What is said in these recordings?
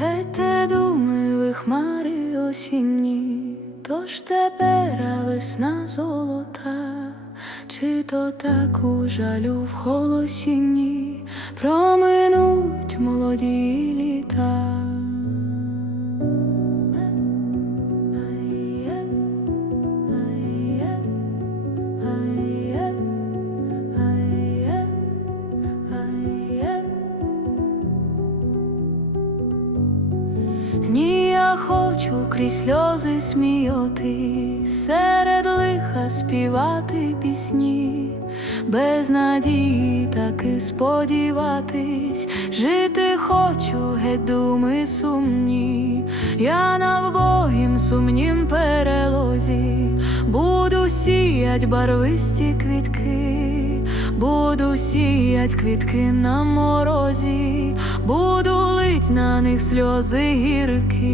Гете думи ви хмари осінні, тож тепер весна золота, чи то так у жалю в голосінні проминуть молоді літа. Ні, я хочу крізь сльози сміяти, серед лиха співати пісні, без надії таки сподіватись, жити хочу, геть думи сумні, я на вбогім сумнім перелозі, буду сіять барвисті квітки, буду сіять квітки на морозі, буду лить на них сльози гіркі.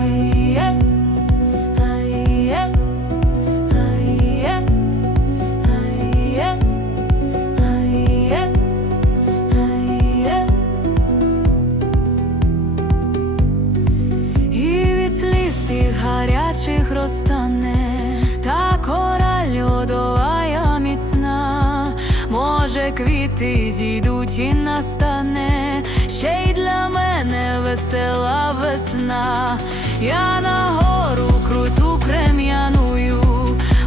Ай-є, ай-є, ай-є, ай-є, ай-є, ай-є. І від сліз тих гарячих розтане, та кора льодова квіти зійдуть і настане, ще й для мене весела весна, я на гору круту крем'яную,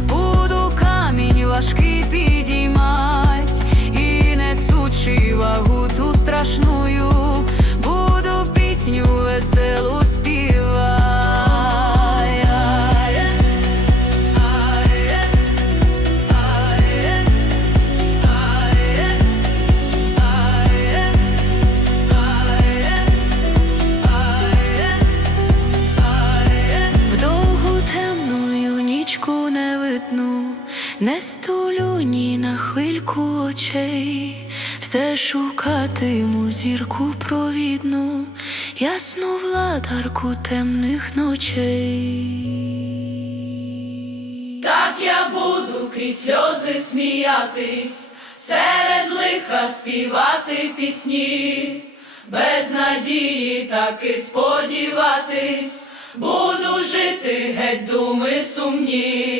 буду камінь важкий підіймать, і несучи вагу ту страшную, не стулю ні на хвильку очей, все шукатиму зірку провідну, ясну владарку темних ночей. Так я буду крізь сльози сміятись, серед лиха співати пісні, без надії таки сподіватись, буду жити, геть думи сумні.